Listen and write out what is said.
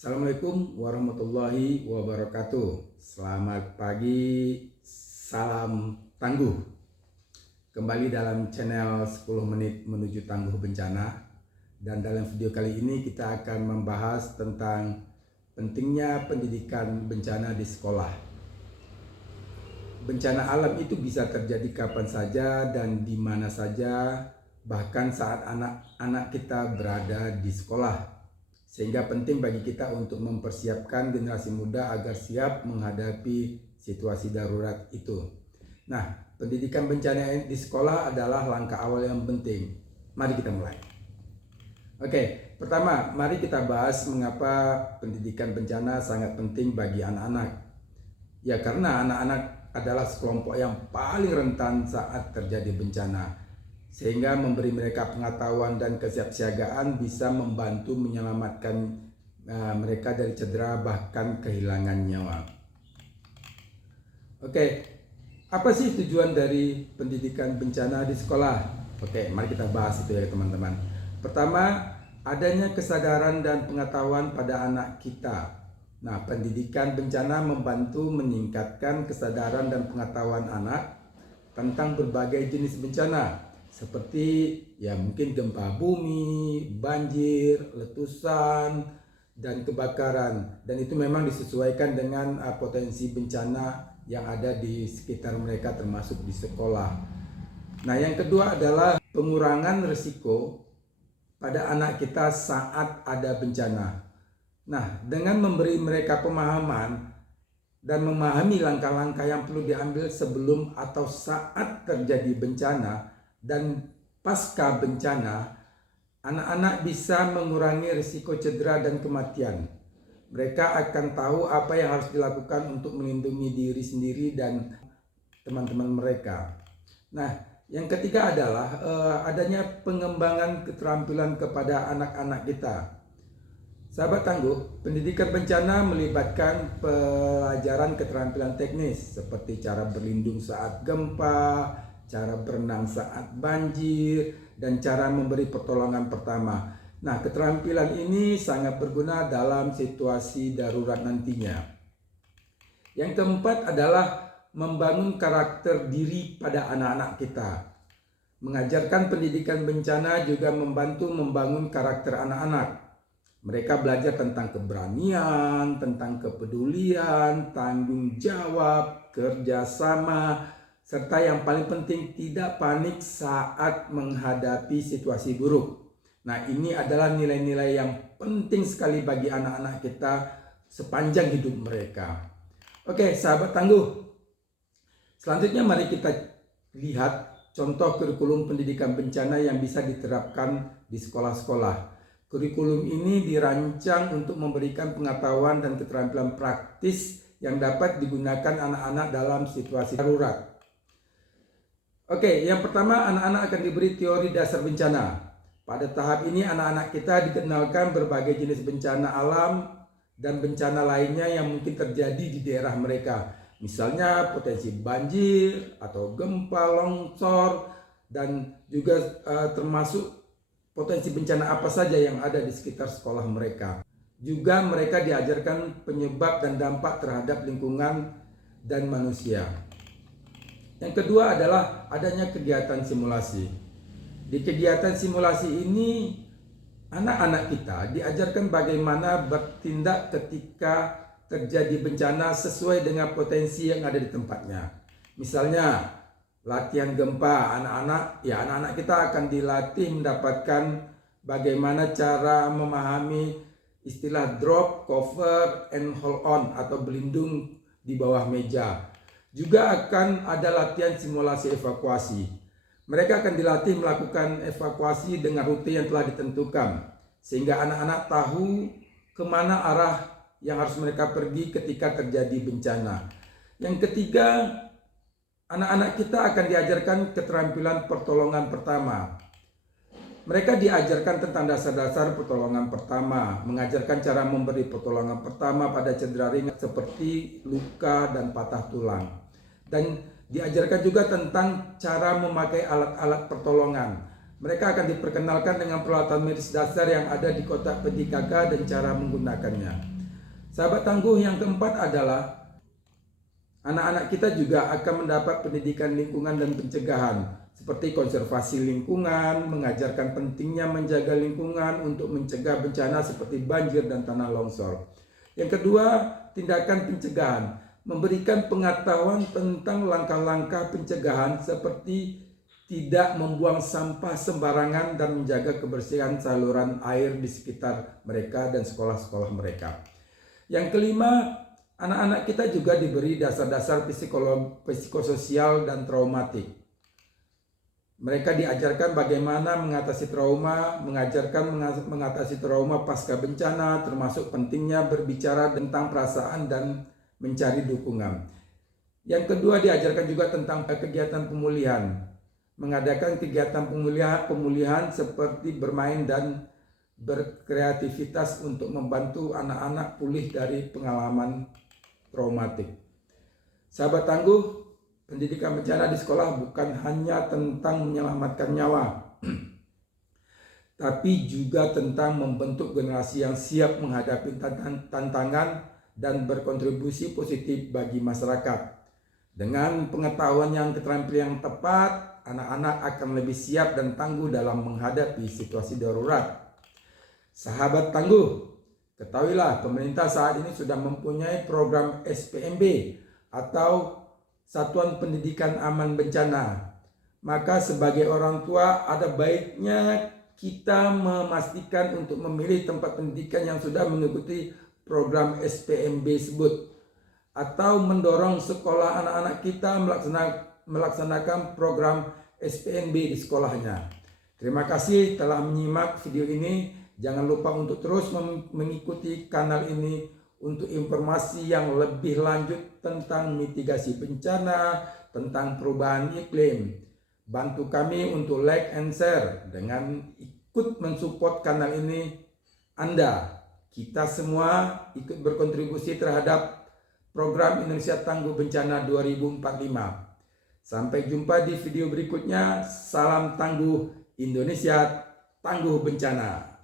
Assalamualaikum warahmatullahi wabarakatuh. Selamat pagi, salam tangguh. Kembali dalam channel 10 menit menuju tangguh bencana. Dan dalam video kali ini kita akan membahas tentang pentingnya pendidikan bencana di sekolah. Bencana alam itu bisa terjadi kapan saja dan di mana saja, bahkan saat anak-anak kita berada di sekolah. Sehingga penting bagi kita untuk mempersiapkan generasi muda agar siap menghadapi situasi darurat itu. Nah, pendidikan bencana di sekolah adalah langkah awal yang penting. Mari kita mulai. Oke, pertama, mari kita bahas mengapa pendidikan bencana sangat penting bagi anak-anak. Ya, karena anak-anak adalah sekelompok yang paling rentan saat terjadi bencana. Sehingga memberi mereka pengetahuan dan kesiapsiagaan bisa membantu menyelamatkan mereka dari cedera bahkan kehilangan nyawa. Oke, apa sih tujuan dari pendidikan bencana di sekolah? Oke, mari kita bahas itu ya teman-teman. Pertama, adanya kesadaran dan pengetahuan pada anak kita. Nah, pendidikan bencana membantu meningkatkan kesadaran dan pengetahuan anak tentang berbagai jenis bencana. Seperti ya mungkin gempa bumi, banjir, letusan, dan kebakaran. Dan itu memang disesuaikan dengan potensi bencana yang ada di sekitar mereka termasuk di sekolah. Nah, yang kedua adalah pengurangan risiko pada anak kita saat ada bencana. Nah, dengan memberi mereka pemahaman dan memahami langkah-langkah yang perlu diambil sebelum atau saat terjadi bencana dan pasca bencana, anak-anak bisa mengurangi risiko cedera dan kematian. Mereka akan tahu apa yang harus dilakukan untuk melindungi diri sendiri dan teman-teman mereka. Nah, yang ketiga adalah adanya pengembangan keterampilan kepada anak-anak kita. Sahabat tangguh, pendidikan bencana melibatkan pelajaran keterampilan teknis seperti cara berlindung saat gempa, cara berenang saat banjir, dan cara memberi pertolongan pertama. Nah, keterampilan ini sangat berguna dalam situasi darurat nantinya. Yang keempat adalah membangun karakter diri pada anak-anak kita. Mengajarkan pendidikan bencana juga membantu membangun karakter anak-anak. Mereka belajar tentang keberanian, tentang kepedulian, tanggung jawab, kerjasama, serta yang paling penting tidak panik saat menghadapi situasi buruk. Nah, ini adalah nilai-nilai yang penting sekali bagi anak-anak kita sepanjang hidup mereka. Oke, sahabat tangguh. Selanjutnya mari kita lihat contoh kurikulum pendidikan bencana yang bisa diterapkan di sekolah-sekolah. Kurikulum ini dirancang untuk memberikan pengetahuan dan keterampilan praktis yang dapat digunakan anak-anak dalam situasi darurat. Oke, yang pertama anak-anak akan diberi teori dasar bencana. Pada tahap ini anak-anak kita dikenalkan berbagai jenis bencana alam dan bencana lainnya yang mungkin terjadi di daerah mereka. Misalnya potensi banjir atau gempa, longsor, dan juga termasuk potensi bencana apa saja yang ada di sekitar sekolah mereka. Juga mereka diajarkan penyebab dan dampak terhadap lingkungan dan manusia. Yang kedua adalah adanya kegiatan simulasi. Di kegiatan simulasi ini, anak-anak kita diajarkan bagaimana bertindak ketika terjadi bencana sesuai dengan potensi yang ada di tempatnya. Misalnya, latihan gempa, anak-anak kita akan dilatih mendapatkan bagaimana cara memahami istilah drop, cover, and hold on atau berlindung di bawah meja. Juga akan ada latihan simulasi evakuasi. Mereka akan dilatih melakukan evakuasi dengan rute yang telah ditentukan, sehingga anak-anak tahu kemana arah yang harus mereka pergi ketika terjadi bencana. Yang ketiga, anak-anak kita akan diajarkan keterampilan pertolongan pertama. Mereka diajarkan tentang dasar-dasar pertolongan pertama, mengajarkan cara memberi pertolongan pertama pada cedera ringan seperti luka dan patah tulang. Dan diajarkan juga tentang cara memakai alat-alat pertolongan. Mereka akan diperkenalkan dengan peralatan medis dasar yang ada di kotak peti KK dan cara menggunakannya. Sahabat tangguh, yang keempat adalah anak-anak kita juga akan mendapat pendidikan lingkungan dan pencegahan, seperti konservasi lingkungan, mengajarkan pentingnya menjaga lingkungan untuk mencegah bencana seperti banjir dan tanah longsor. Yang kedua, tindakan pencegahan, memberikan pengetahuan tentang langkah-langkah pencegahan seperti tidak membuang sampah sembarangan dan menjaga kebersihan saluran air di sekitar mereka dan sekolah-sekolah mereka. Yang kelima, anak-anak kita juga diberi dasar-dasar psikososial dan traumatik. Mereka diajarkan bagaimana mengatasi trauma, mengajarkan mengatasi trauma pasca bencana, termasuk pentingnya berbicara tentang perasaan dan mencari dukungan. Yang kedua, diajarkan juga tentang kegiatan pemulihan. Mengadakan kegiatan pemulihan seperti bermain dan berkreativitas untuk membantu anak-anak pulih dari pengalaman traumatik. Sahabat tangguh, pendidikan bencana di sekolah bukan hanya tentang menyelamatkan nyawa, tapi juga tentang membentuk generasi yang siap menghadapi tantangan dan berkontribusi positif bagi masyarakat. Dengan pengetahuan yang keterampilan yang tepat, anak-anak akan lebih siap dan tangguh dalam menghadapi situasi darurat. Sahabat tangguh, ketahuilah pemerintah saat ini sudah mempunyai program SPMB atau Satuan Pendidikan Aman Bencana. Maka sebagai orang tua ada baiknya kita memastikan untuk memilih tempat pendidikan yang sudah mengikuti program SPMB tersebut, atau mendorong sekolah anak-anak kita melaksanakan program SPMB di sekolahnya. Terima kasih telah menyimak video ini. Jangan lupa untuk terus mengikuti kanal ini untuk informasi yang lebih lanjut tentang mitigasi bencana, tentang perubahan iklim. Bantu kami untuk like and share dengan ikut mensupport kanal ini. Kita semua ikut berkontribusi terhadap program Indonesia Tangguh Bencana 2045. Sampai jumpa di video berikutnya. Salam tangguh Indonesia Tangguh Bencana.